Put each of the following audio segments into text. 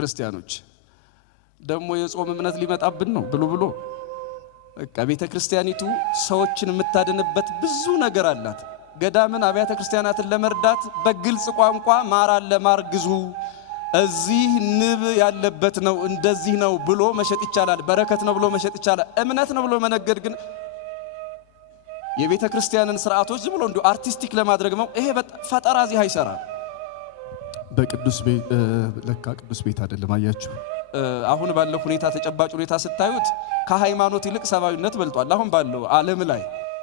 ክርስቲያኖች ደግሞ የጾም እምነት ሊመጣብን ነው ብሎ በቃ ቤተ ክርስቲያኒቱ ሰዎችን የምታድንበት ብዙ ነገር አላት። ገዳምን አብያተ ክርስቲያናትን ለመርዳት በግልጽ ቋንቋ ማር አለ ማር ግዙ፣ እዚህ ንብ ያለበት ነው እንደዚህ ነው ብሎ መሸጥ ይቻላል። በረከት ነው ብሎ መሸጥ ይቻላል። እምነት ነው ብሎ መነገድ ግን የቤተ ክርስቲያንን ስርዓቶች ዝም ብሎ እንዲሁ አርቲስቲክ ለማድረግ ነው። ይሄ ፈጠራ እዚህ አይሰራ። በቅዱስ ቤት ለካ ቅዱስ ቤት አይደለም። አያችሁ አሁን ባለው ሁኔታ ተጨባጭ ሁኔታ ስታዩት ከሃይማኖት ይልቅ ሰባዊነት በልጧል። አሁን ባለው ዓለም ላይ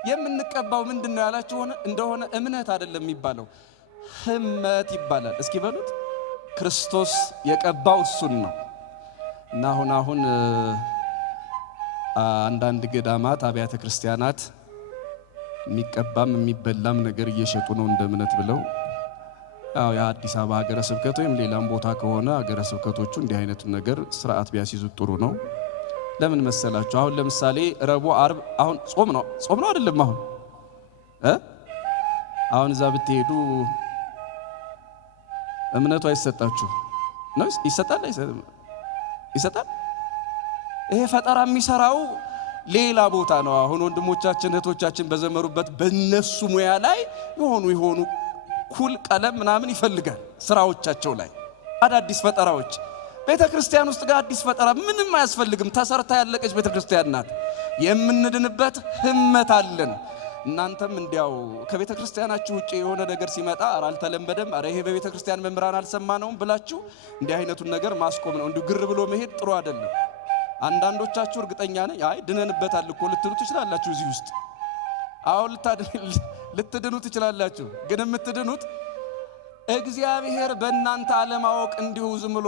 የምንቀባው ምንድነው ያላችሁ እንደሆነ እምነት አይደለም የሚባለው ህመት ይባላል። እስኪ በሉት ክርስቶስ የቀባው እሱን ነው። እና አሁን አንዳንድ ገዳማት አብያተ ክርስቲያናት የሚቀባም የሚበላም ነገር እየሸጡ ነው እንደ እምነት ብለው። ያው የአዲስ አበባ ሀገረ ስብከት ወይም ሌላም ቦታ ከሆነ ሀገረ ስብከቶቹ እንዲህ አይነቱን ነገር ስርዓት ቢያስይዙት ጥሩ ነው። ለምን መሰላችሁ? አሁን ለምሳሌ ረቡዕ ዓርብ አሁን ጾም ነው አይደለም? አሁን እዛ ብትሄዱ እምነቱ አይሰጣችሁ ነው? ይሰጣል። ይሄ ፈጠራ የሚሰራው ሌላ ቦታ ነው። አሁን ወንድሞቻችን እህቶቻችን በዘመሩበት በነሱ ሙያ ላይ የሆኑ ኩል ቀለም ምናምን ይፈልጋል ስራዎቻቸው ላይ አዳዲስ ፈጠራዎች። ቤተ ክርስቲያን ውስጥ ጋር አዲስ ፈጠራ ምንም አያስፈልግም። ተሰርታ ያለቀች ቤተ ክርስቲያን ናት። የምንድንበት ህመት አለን። እናንተም እንዲያው ከቤተ ክርስቲያናችሁ ውጪ የሆነ ነገር ሲመጣ አልተለመደም፣ ይሄ በቤተ ክርስቲያን መምራን አልሰማነውም ብላችሁ እንዲህ አይነቱን ነገር ማስቆም ነው። እንዲሁ ግር ብሎ መሄድ ጥሩ አይደለም። አንዳንዶቻችሁ እርግጠኛ ነኝ ድነንበታል እኮ ልትሉ ትችላላችሁ። እዚህ ውስጥ ልትድኑ ትችላላችሁ። ግን የምትድኑት እግዚአብሔር በእናንተ አለማወቅ እንዲሁ ዝም ብሎ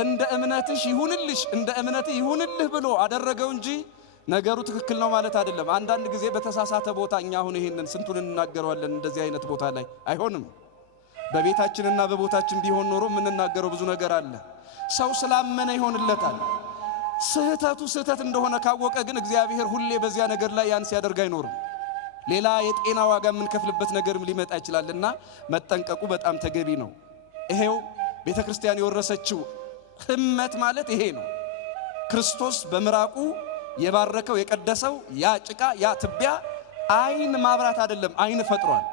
እንደ እምነትሽ ይሁንልሽ እንደ እምነትህ ይሁንልህ ብሎ አደረገው እንጂ ነገሩ ትክክል ነው ማለት አይደለም። አንዳንድ ጊዜ በተሳሳተ ቦታ እኛ አሁን ይሄንን ስንቱን እንናገረዋለን። እንደዚህ አይነት ቦታ ላይ አይሆንም። በቤታችንና በቦታችን ቢሆን ኖሮ የምንናገረው ብዙ ነገር አለ። ሰው ስላመነ ይሆንለታል። ስህተቱ ስህተት እንደሆነ ካወቀ ግን እግዚአብሔር ሁሌ በዚያ ነገር ላይ ያን ሲያደርግ አይኖርም። ሌላ የጤና ዋጋ የምንከፍልበት ነገርም ሊመጣ ይችላልና መጠንቀቁ በጣም ተገቢ ነው። ይሄው ቤተ ክርስቲያን የወረሰችው ህመት ማለት ይሄ ነው። ክርስቶስ በምራቁ የባረከው የቀደሰው ያ ጭቃ ያ ትቢያ አይን ማብራት አይደለም፣ አይን ፈጥሯል።